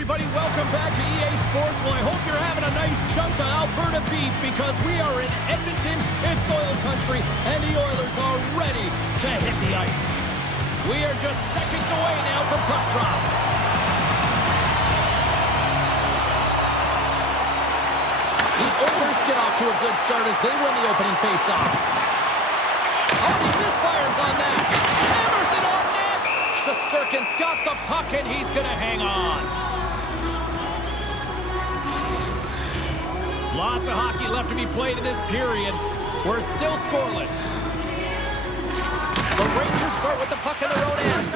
everybody. Welcome back to EA Sports. Well, I hope you're having a nice chunk of Alberta beef because we are in Edmonton. It's oil country, and the Oilers are ready to hit the ice. We are just seconds away now from puck drop. The Oilers get off to a good start as they win the opening faceoff. Oh, he misfires on that. Hammers it on net. Shesterkin's got the puck, and he's going to hang on. Lots of hockey left to be played in this period. We're still scoreless. The Rangers start with the puck in their own end.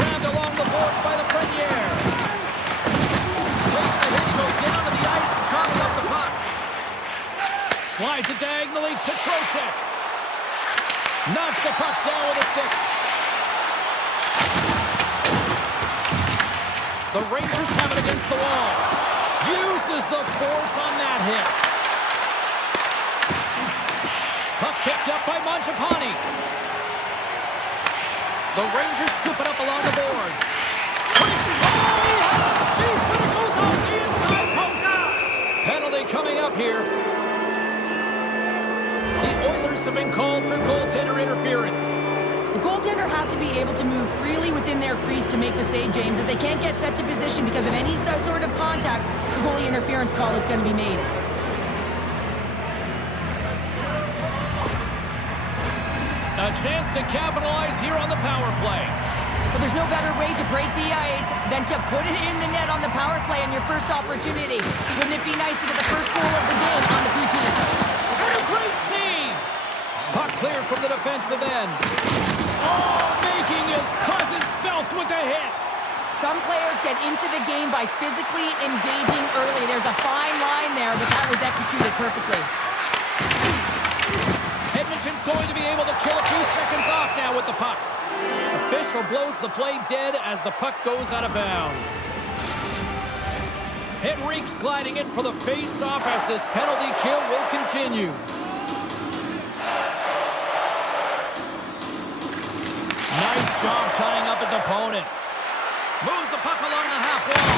Grabbed along the boards by the Frenier. Takes a hit, he goes down to the ice and coughs up the puck. Slides it diagonally to Trocheck. Knocks the puck down with a stick. The Rangers have it against the wall. Uses the force on that hit. Puck picked up by Mangiapane. The Rangers scoop it up along the boards. Oh, he had a piece, but it goes off the inside post. Penalty coming up here. The Oilers have been called for goaltender interference. The goaltender has to be able to move freely within their crease to make the save, James. If they can't get set to position because of any sort of contact, the goalie interference call is going to be made. A chance to capitalize here on the power play. But there's no better way to break the ice than to put it in the net on the power play on your first opportunity. Wouldn't it be nice to get the first goal of the game on the PP? And a great save! Puck cleared from the defensive end. Oh, making his presence felt with the hit. Some players get into the game by physically engaging early. There's a fine line there, but that was executed perfectly. Edmonton's going to be able to kill a few seconds off now with the puck. Official blows the play dead as the puck goes out of bounds. Henrique's gliding in for the face-off as this penalty kill will continue. Nice job tying up his opponent. Moves the puck along the half wall.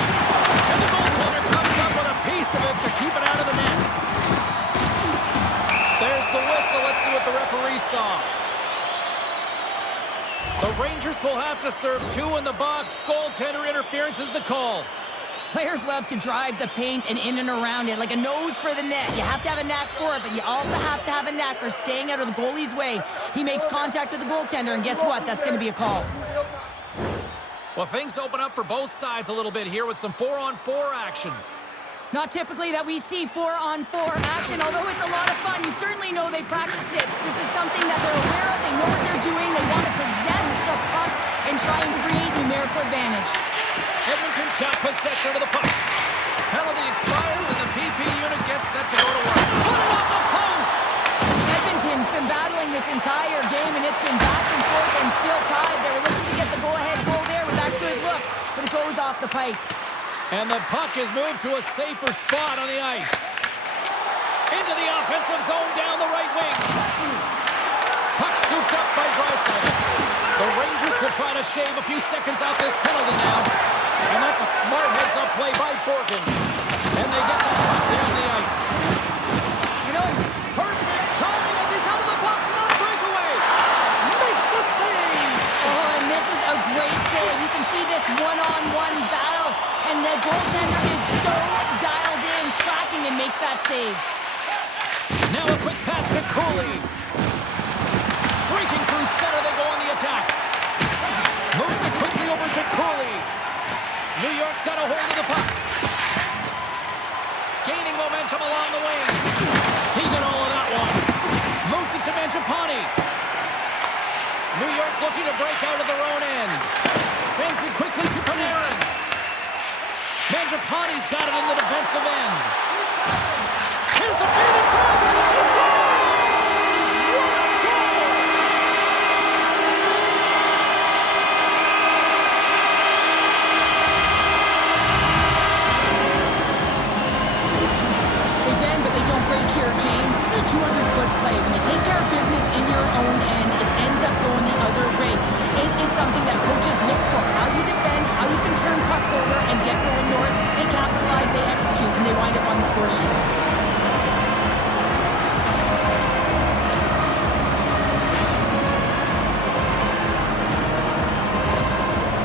And the goaltender comes up with a piece of it to keep it out of the net. There's the whistle. Let's see what the referee saw. The Rangers will have to serve two in the box. Goaltender interference is the call. Players love to drive the paint and in and around it like a nose for the net. You have to have a knack for it, but you also have to have a knack for staying out of the goalie's way. He makes contact with the goaltender, and guess what? That's going to be a call. Well, things open up for both sides a little bit here with some 4-on-4 action. Not typically that we see 4-on-4 action, although it's a lot of fun. You certainly know they practice it. This is something that they're aware of. They know what they're doing. They want to possess the puck and try and create numerical advantage. Edmonton's got possession of the puck. Penalty expires and the PP unit gets set to go to work. Put it off the post! Edmonton's been battling this entire game, and it's been back and forth and still tied. They were looking to get the go-ahead goal there with that good look, but it goes off the pipe. And the puck is moved to a safer spot on the ice. Into the offensive zone down the right wing. Puck scooped up by Draisaitl. The Rangers will try to shave a few seconds off this penalty now. And that's a smart heads-up play by Borgen. And they get that puck down the ice. You know, Perfect timing as he's out of the box and on breakaway. Makes the save. oh, and this is a great save. You can see this one-on-one battle, and the goaltender is so dialed in, tracking, and makes that save. Now a quick pass to Cooley. Streaking through center, they go on the attack. Moves it quickly over to Cooley. New York's got a hold of the puck. Gaining momentum along the wing. He got all of that one. Moves it to Mangiapane. New York's looking to break out of their own end. Sends it quickly to Panarin. Mangiapane's got it in the defensive end. Here's a feed in front. He scores! What a goal! They bend, but they don't break here, James. This is a 200-foot play. When you take care of business in your own end, it ends up going the other way. It is something that coaches look for. How you defend, how you control takes over and get going north. They capitalize, they execute, and they wind up on the score sheet.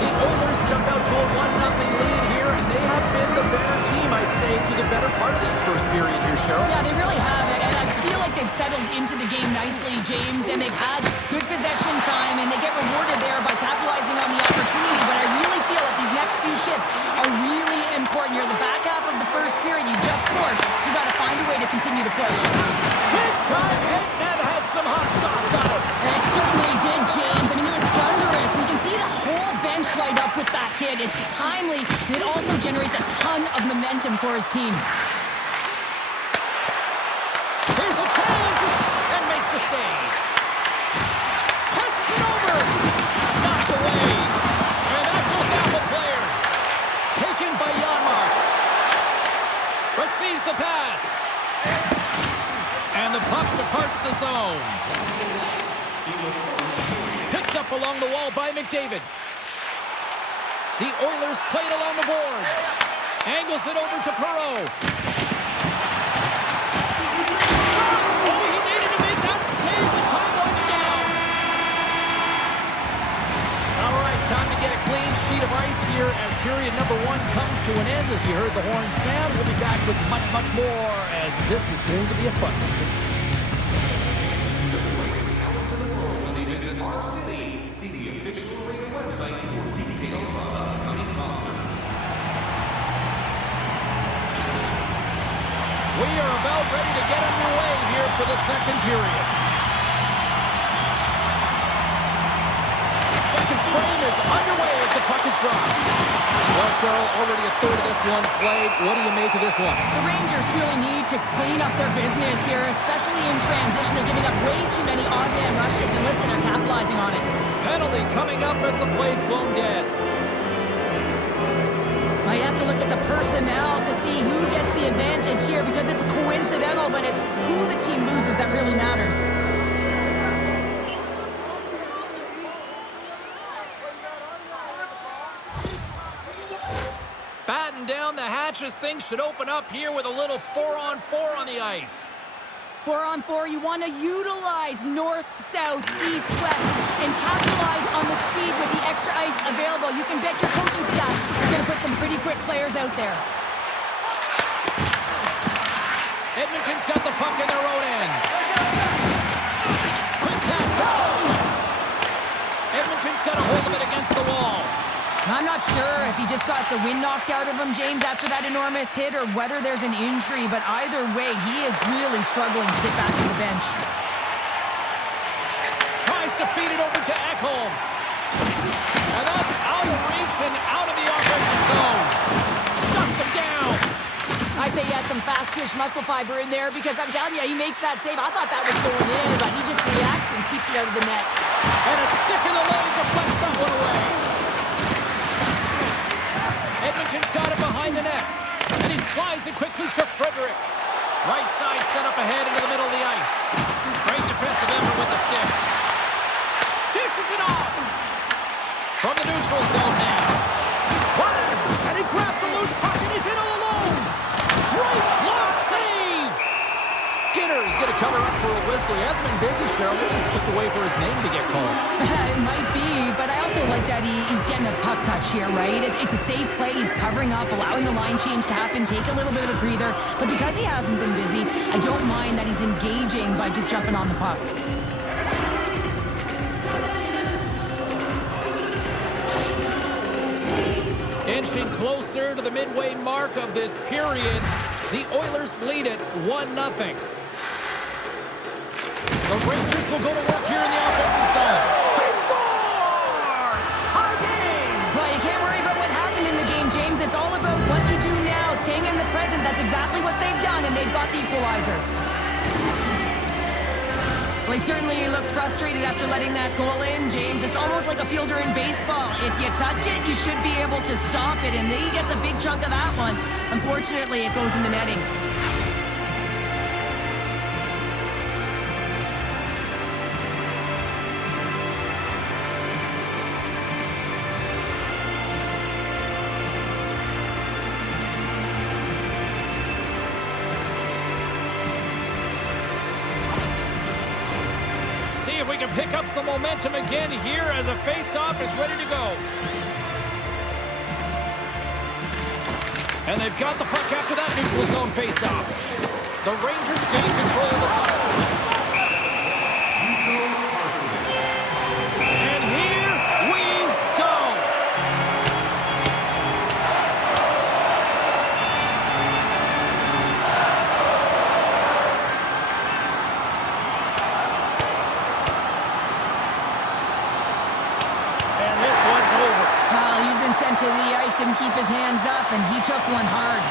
The Oilers jump out to a 1-0 lead here, and they have been the better team, I'd say, through the better part of this first period here, Cheryl. Yeah, they really have it, and I feel like they've settled into the game nicely, James, and they've had good possession time, and they get rewarded there by capitalizing on the opportunity, but I really feel that these next few shifts are really important. You're in the back half of the first period, you just scored. You got to find a way to continue to push. Big time hit, and had some hot sauce on it. And it certainly did, James. I mean, it was thunderous. You can see the whole bench light up with that hit. It's timely, and it also generates a ton of momentum for his team. Here's a chance, and makes the save. Passes it over. Knocked away. And that goes off a player. Taken by Janmark. Receives the pass. And the puck departs the zone. Picked up along the wall by McDavid. The Oilers played along the boards. Angles it over to Perreault. Oh, he needed to make that save, but time winding down. All right, time to get a clean sheet of ice here as period number 1 comes to an end. As you heard the horn sound, we'll be back with much, much more as this is going to be a fun one. When they visit our city, see the official arena website for details on upcoming concerts. We are about ready to get underway here for the second period. Second frame is underway as the puck is dropped. Well, Cheryl, already a third of this one played. What do you make of this one? The Rangers really need to clean up their business here, especially in transition. They're giving up way too many odd man rushes, and listen, they're capitalizing on it. Penalty coming up as the play's blown dead. I have to look at the personnel to see who gets the advantage here because it's coincidental, but it's who the team loses that really matters. Batten down the hatches. Things should open up here with a little 4-on-4 on the ice. 4-on-4, you want to utilize north, south, east, west, and capitalize on the speed with the extra ice available. You can bet your coaching staff is going to put some pretty quick players out there. Edmonton's got the puck in their own end. Quick pass to Churchill. Edmonton's got a hold of it against the wall. I'm not sure if he just got the wind knocked out of him, James, after that enormous hit, or whether there's an injury, but either way, he is really struggling to get back to the bench. Tries to feed it over to Ekholm. And that's out of reach and out of the offensive zone. Shuts him down. I'd say he has some fast twitch muscle fiber in there because I'm telling you, he makes that save. I thought that was going in, but he just reacts and keeps it out of the net. And a stick in the leg deflects that one away. Edmonton's got it behind the net. And he slides it quickly to Frederick. Right side set up ahead into the middle of the ice. Great defensive effort with the stick. Dishes it off. From the neutral zone now. Water. And he grabs the loose puck and he's in all alone. Great glove save. Skinner's going to cover up for a whistle. He hasn't been busy, Cheryl. Maybe this is just a way for his name to get called. It might be, but I also like that he's getting a puck touch here, right? It's a safe play. He's covering up, allowing the line change to happen, take a little bit of a breather. But because he hasn't been busy, I don't mind that he's engaging by just jumping on the puck. Inching closer to the midway mark of this period, the Oilers lead it 1-0. The Rangers will go to work here in the offensive zone. He scores! Tie game! Well, you can't worry about what happened in the game, James. It's all about what you do now, staying in the present. That's exactly what they've done, and they've got the equalizer. Well, he certainly looks frustrated after letting that goal in, James. It's almost like a fielder in baseball. If you touch it, you should be able to stop it, and he gets a big chunk of that one. Unfortunately, it goes in the netting. if we can pick up some momentum again here as a face-off is ready to go. And they've got the puck after that neutral zone face-off. The Rangers gain control of the puck. And here we go. And this one's over. Well, he's been sent to the ice, didn't keep his hands up, and he took one hard.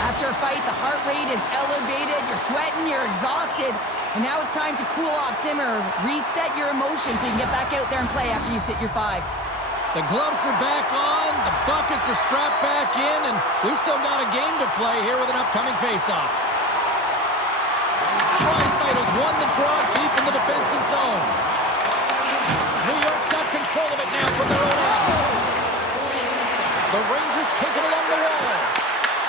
After a fight, the heart rate is elevated, you're sweating, you're exhausted, and now it's time to cool off, simmer, reset your emotions so you can get back out there and play after you sit your 5. The gloves are back on, the buckets are strapped back in, and we still got a game to play here with an upcoming face-off. Draisaitl's won the draw deep in the defensive zone. New York's got control of it now from their own end. The Rangers take it along the wall.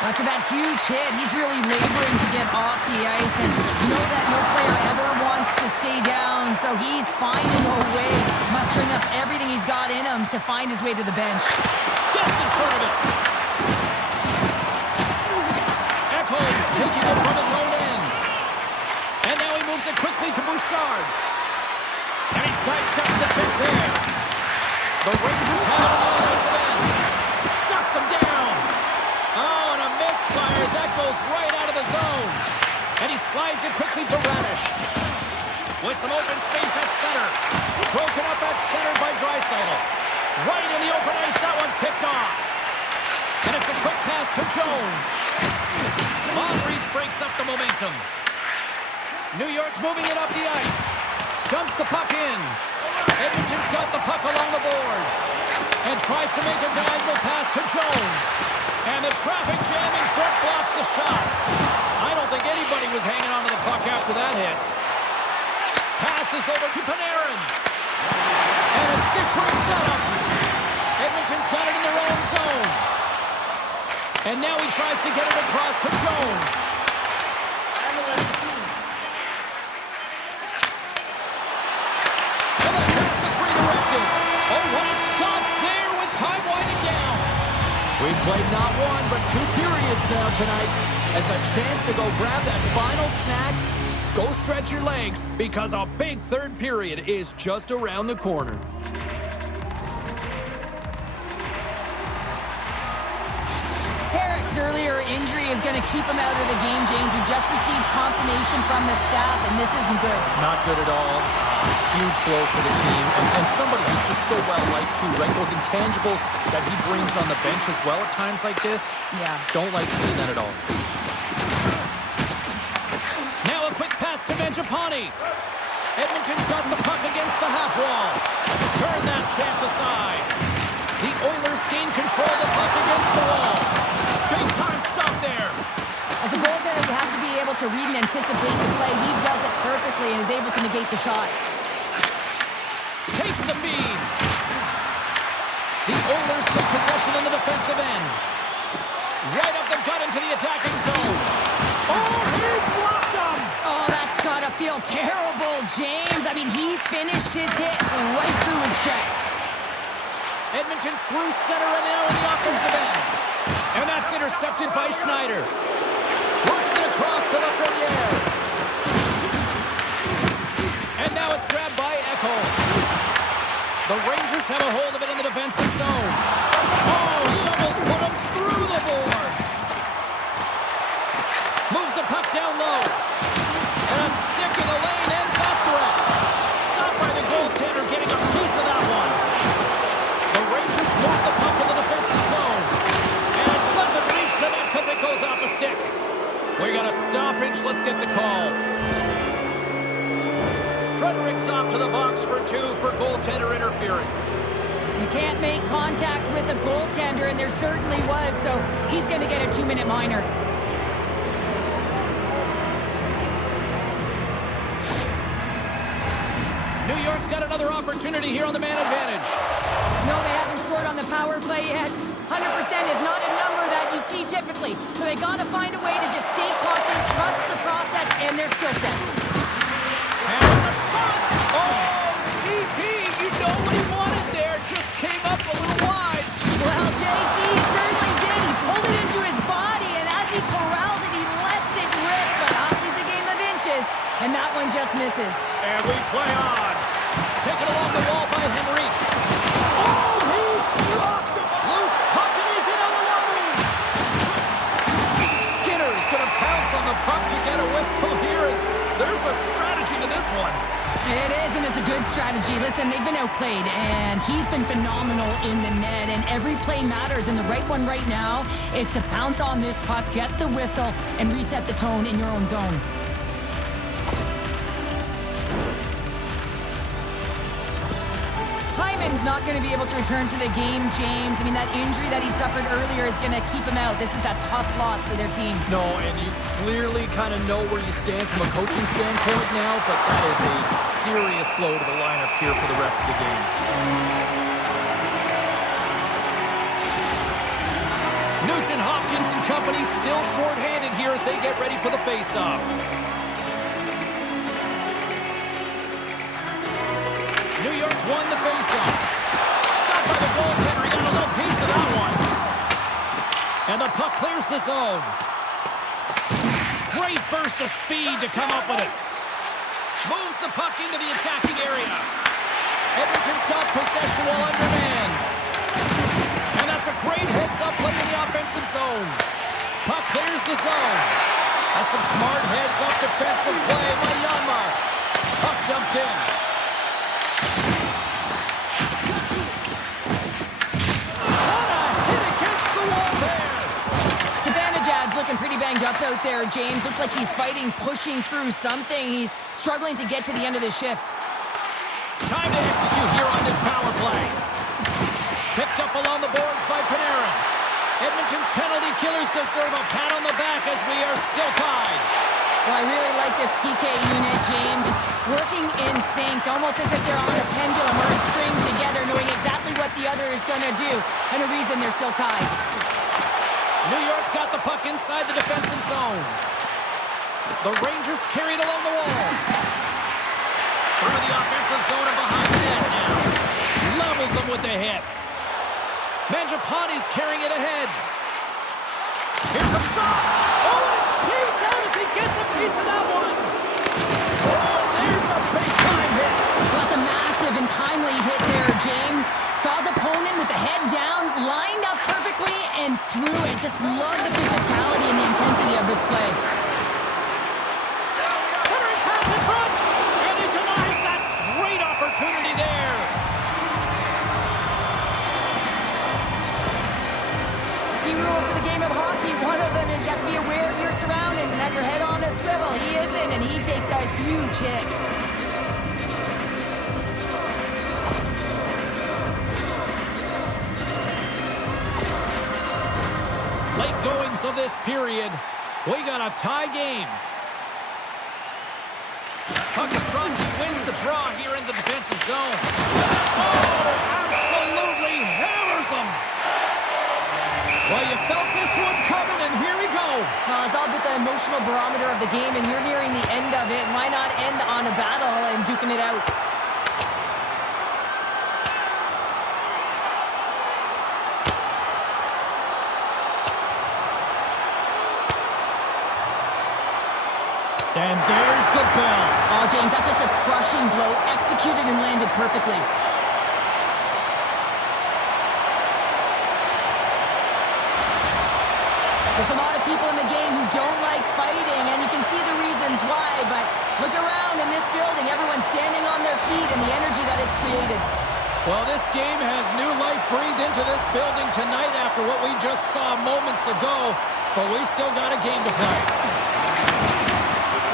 After that huge hit, he's really laboring to get off the ice, and you know that no player ever wants to stay down, so he's finding a way, mustering up everything he's got in him to find his way to the bench. Gets in front of it. Ekholm's taking it from his own end. And now he moves it quickly to Bouchard. And he sidesteps the check there. The Rangers have it on the offensive end. Shuts him down. Oh, and a misfire as that goes right out of the zone. And he slides it quickly to Radish. With some open space at center. Broken up at center by Draisaitl. Right in the open ice, that one's picked off. And it's a quick pass to Jones. Long reach breaks up the momentum. New York's moving it up the ice. Dumps the puck in. Edmonton's got the puck along the boards. And tries to make a diagonal pass to Jones. And the traffic jam in front blocks the shot. I don't think anybody was hanging on to the puck after that hit. Passes over to Panarin. And a stick break setup. Edmonton's got it in their own zone. And now he tries to get it across to Jones. And the pass is redirected. Oh, what a stop there with time winding down. We've played not one, but 2 periods now tonight. It's a chance to go grab that final snack. Go stretch your legs, because a big third period is just around the corner. Herrick's earlier injury is going to keep him out of the game, James. We just received confirmation from the staff, and this isn't good. Not good at all. Huge blow for the team. And somebody who's just so well-liked, too, right? Those intangibles that he brings on the bench as well at times like this. Yeah. Don't like seeing that at all. Now a quick pass to Mangiapane. Edmonton's got the puck against the half wall. Turn that chance aside. The Oilers gain control of the puck against the wall. Big time stop there. As a goaltender, you have to be able to read and anticipate the play. He does it perfectly and is able to negate the shot. Takes the feed. The Oilers take possession in the defensive end. Right up the gut into the attacking zone. Oh, he blocked him! Oh, that's gotta feel terrible, James. I mean, he finished his hit right through his check. Edmonton's through center and now in the offensive end. And that's intercepted by Schneider. Works it across to Lafreniere. And now it's grabbed by Ekholm. The Rangers have a hold of it in the defensive zone. Oh, he almost put him through the boards. Moves the puck down low. And a stick in the lane ends that threat. Stopped by the goaltender getting a piece of that one. The Rangers move the puck in the defensive zone. And it doesn't reach the net because it goes off the stick. We got a stoppage. Let's get the call. Frederick's off to the box for 2 for goaltender interference. You can't make contact with a goaltender, and there certainly was, so he's going to get a 2-minute minor. New York's got another opportunity here on the man advantage. No, they haven't scored on the power play yet. 100% is not a number that you see typically, so they got to find a way to just stay confident, trust the and their skill sets. And there's a shot! Oh, CP, you know what he wanted there. Just came up a little wide. Well, JC certainly did. He pulled it into his body, and as he corrals it, he lets it rip. But hockey's a game of inches, and that one just misses. And we play on. Taken along the wall by Henrique. Oh, he blocked him. Loose puck, and he's in all alone. Skinner's going to pounce on the puck to get a whistle here. There's a strategy to this one. It is, and it's a good strategy. Listen, they've been outplayed, and he's been phenomenal in the net, and every play matters, and the right one right now is to pounce on this puck, get the whistle, and reset the tone in your own zone. Hyman's not going to be able to return to the game, James. I mean, that injury that he suffered earlier is going to keep him out. This is that tough loss for their team. No, and you clearly kind of know where you stand from a coaching standpoint now, but that is a serious blow to the lineup here for the rest of the game. Nugent Hopkins and company still shorthanded here as they get ready for the face-off. New York's won the face-off. Stopped by the goaltender. He got a little piece of that one. And the puck clears the zone. Great burst of speed to come up with it. Moves the puck into the attacking area. Edmonton's got possession while undermanned. And that's a great heads-up play in the offensive zone. Puck clears the zone. That's some smart heads-up defensive play by Janmark. Puck dumped in. Looking pretty banged up out there, James. Looks like he's fighting, pushing through something. He's struggling to get to the end of the shift. Time to execute here on this power play. Picked up along the boards by Panarin. Edmonton's penalty killers deserve a pat on the back as we are still tied. Well, I really like this PK unit, James. Just working in sync, almost as if they're on a pendulum or a string together, knowing exactly what the other is going to do, and a reason they're still tied. New York's got the puck inside the defensive zone. The Rangers carried along the wall. Through the offensive zone and behind the net now. Levels them with the hit. Mangiapane's carrying it ahead. Here's a shot. Oh, and it stays out as he gets a piece of that one. Oh, there's a big-time hit. Well, that's a massive and timely hit there, James. Saw his opponent with the head down, lined up perfectly, and threw it. Just love the physicality and the intensity of this play. Centering pass in front, and he denies that great opportunity there. Key rules of the game of hockey. One of them is you have to be aware of your surroundings and have your head on a swivel. He isn't, and he takes a huge hit. Late goings of this period. We got a tie game. Puck is dropped. He wins the draw here in the defensive zone. Oh, absolutely hammers him. Well, you felt this one coming, and here we go. Well, it's all about the emotional barometer of the game, and you're nearing the end of it. Why not end on a battle and duking it out? And there's the bell. Oh, James, that's just a crushing blow, executed and landed perfectly. There's a lot of people in the game who don't like fighting, and you can see the reasons why, but look around in this building. Everyone's standing on their feet and the energy that it's created. Well, this game has new life breathed into this building tonight after what we just saw moments ago, but we still got a game to play.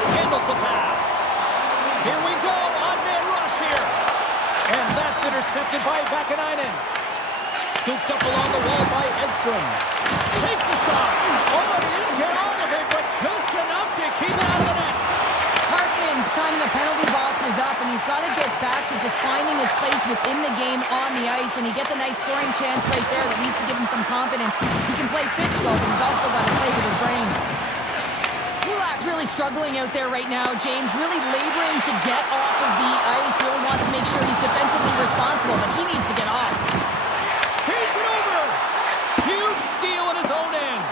Handles the pass. Here we go, odd-man rush here. And that's intercepted by Vakanainen. Scooped up along the wall by Edstrom. Takes a shot. Oh, and he didn't get all of it, but just enough to keep it out of the net. Parsons' time in the penalty box is up, and he's got to get back to just finding his place within the game on the ice, and he gets a nice scoring chance right there that needs to give him some confidence. He can play physical, but he's also got to play with his brain. Kulak's really struggling out there right now, James. Really laboring to get off of the ice. Really wants to make sure he's defensively responsible, but he needs to get off. Feeds it over. Huge steal in his own end.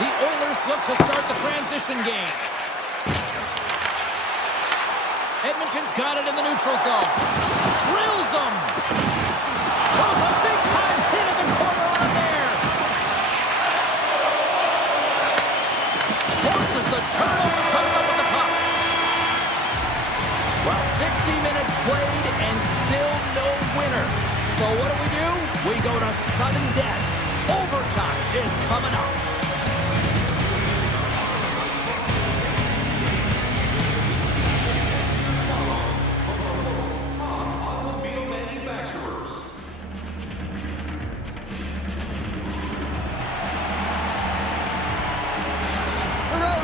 The Oilers look to start the transition game. Edmonton's got it in the neutral zone. Drills them. Throws a big-time hit in the corner on him there. Forces the turnover, comes up with the puck. Well, 60 minutes played and still no winner. So what do? We go to sudden death. Overtime is coming up.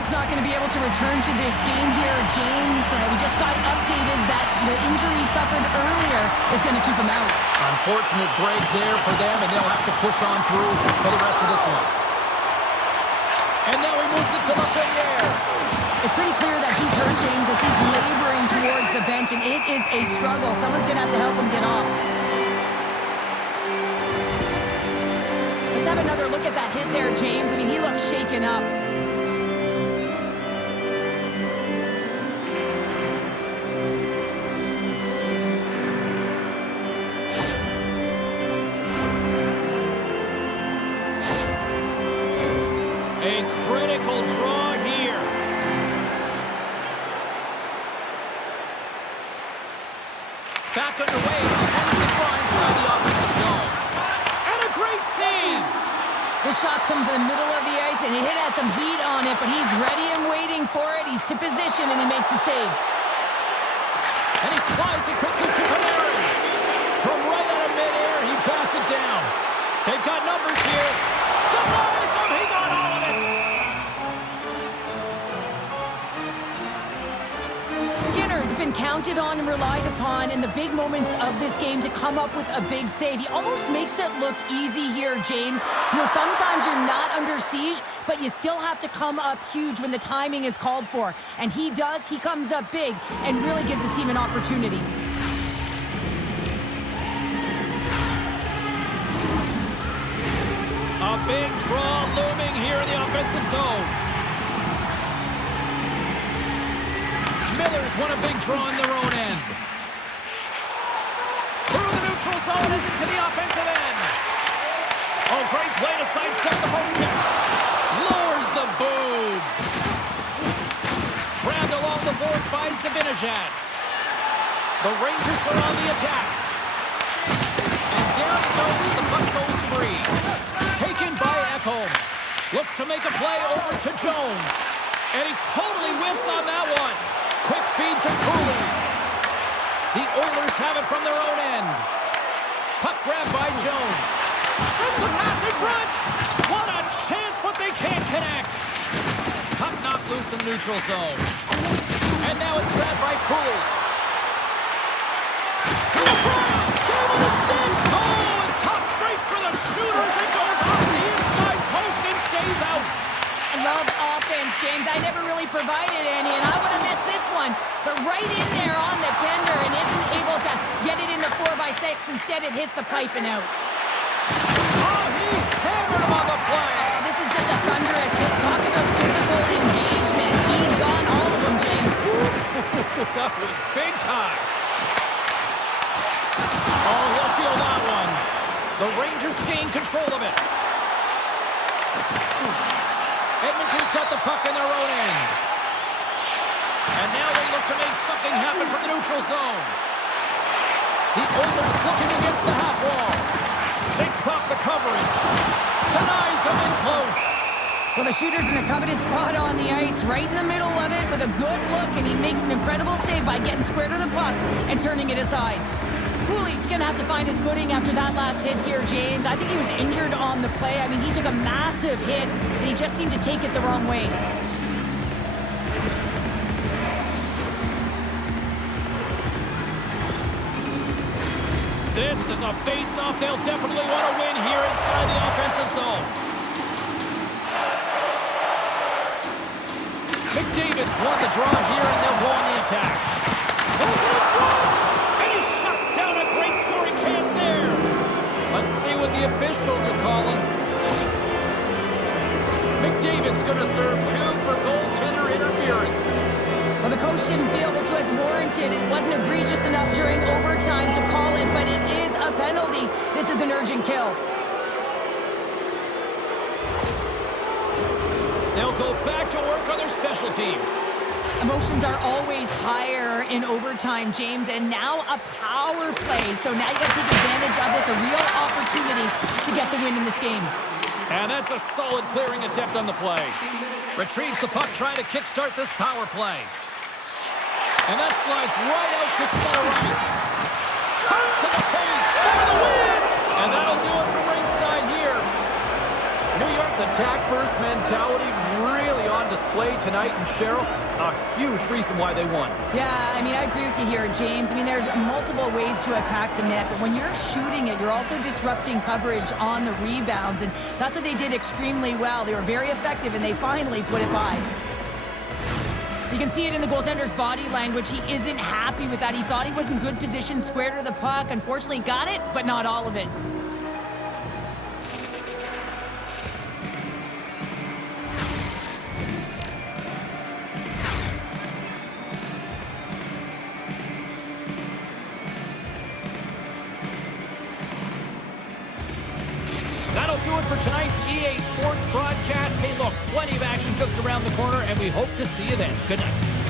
Not going to be able to return to this game here, James. We just got updated that the injury he suffered earlier is going to keep him out. Unfortunate break there for them, and they'll have to push on through for the rest of this one. And now he moves it to Lafreniere. It's pretty clear that he's hurt, James, as he's laboring towards the bench, and it is a struggle. Someone's going to have to help him get off. Let's have another look at that hit there, James. I mean, he looks shaken up. A critical draw here. Back underway as he wins the draw inside the offensive zone. And a great save. The shot's coming from the middle of the ice, and it has some heat on it, but he's ready and waiting for it. He's to position, and he makes the save. And he slides it quickly to Panarin. From right out of midair, he bats it down. They've got numbers here. Denies him. He got all of it. Skinner's been counted on and relied upon in the big moments of this game to come up with a big save. He almost makes it look easy here, James. You know, sometimes you're not under siege, but you still have to come up huge when the timing is called for. And he does. He comes up big and really gives his team an opportunity. A big draw looming here in the offensive zone. Miller's won a big draw in their own end. Through the neutral zone and into the offensive end. Oh, great play to sidestep the poke check. Lowers the boom. Grabbed along the boards by Zibanejad. The Rangers are on the attack. And down it goes as the puck goes free. Taken by Ekholm. Looks to make a play over to Jones. And he totally whiffs on that one. Quick feed to Cooley. The Oilers have it from their own end. Puck grabbed by Jones. Sends a pass in front. What a chance, but they can't connect. Puck knocked loose in the neutral zone. And now it's grabbed by Cooley. To the front. Game on the stick. Oh, and tough break for the shooters. It goes off the inside post and stays out. I love offense, James. I never really provided any, and I would have missed this one. But right in there on the tender and isn't able to get it in the 4x6. Instead, it hits the pipe and out. Oh, he hammered him on the play. Oh, this is just a thunderous hit. Talk about physical engagement. He got all of them, James. That was big time. Oh, he'll feel that one. The Rangers gain control of it. Edmonton's got the puck in their own end. And now they look to make something happen from the neutral zone. The Oilers looking against the half wall. Takes off the coverage. Denies him in close. Well, the shooter's in a coveted spot on the ice, right in the middle of it with a good look, and he makes an incredible save by getting square to the puck and turning it aside. Cooley's going to have to find his footing after that last hit here, James. I think he was injured on the play. I mean, he took a massive hit, and he just seemed to take it the wrong way. This is a face-off they'll definitely want to win here inside the offensive zone. won the draw here, and they'll go on the attack. Goes it in front! And he shuts down a great scoring chance there. Let's see what the officials are calling. McDavid's going to serve 2 for goaltender interference. Well, the coach didn't feel this was warranted. It wasn't egregious enough during overtime to call it, but it is a penalty. This is an urgent kill. They'll go back to work on their special teams. Emotions are always higher in overtime, James, and now a power play. So now you got to take advantage of this, a real opportunity to get the win in this game. And that's a solid clearing attempt on the play. Retrieves the puck, trying to kickstart this power play. And that slides right out to center ice. Cuts to the paint for the win! And that'll do it from ringside here. New York's attack-first mentality really on display tonight, and Cheryl, a huge reason why they won. Yeah, I mean, I agree with you here, James. I mean, there's multiple ways to attack the net, but when you're shooting it, you're also disrupting coverage on the rebounds, and that's what they did extremely well. They were very effective, and they finally put it by. You can see it in the goaltender's body language. He isn't happy with that. He thought he was in good position, square to the puck. Unfortunately, got it, but not all of it. That'll do it for tonight's EA Sports broadcast. Hey, look, plenty of action just around the corner, and we hope to see you then. Good night.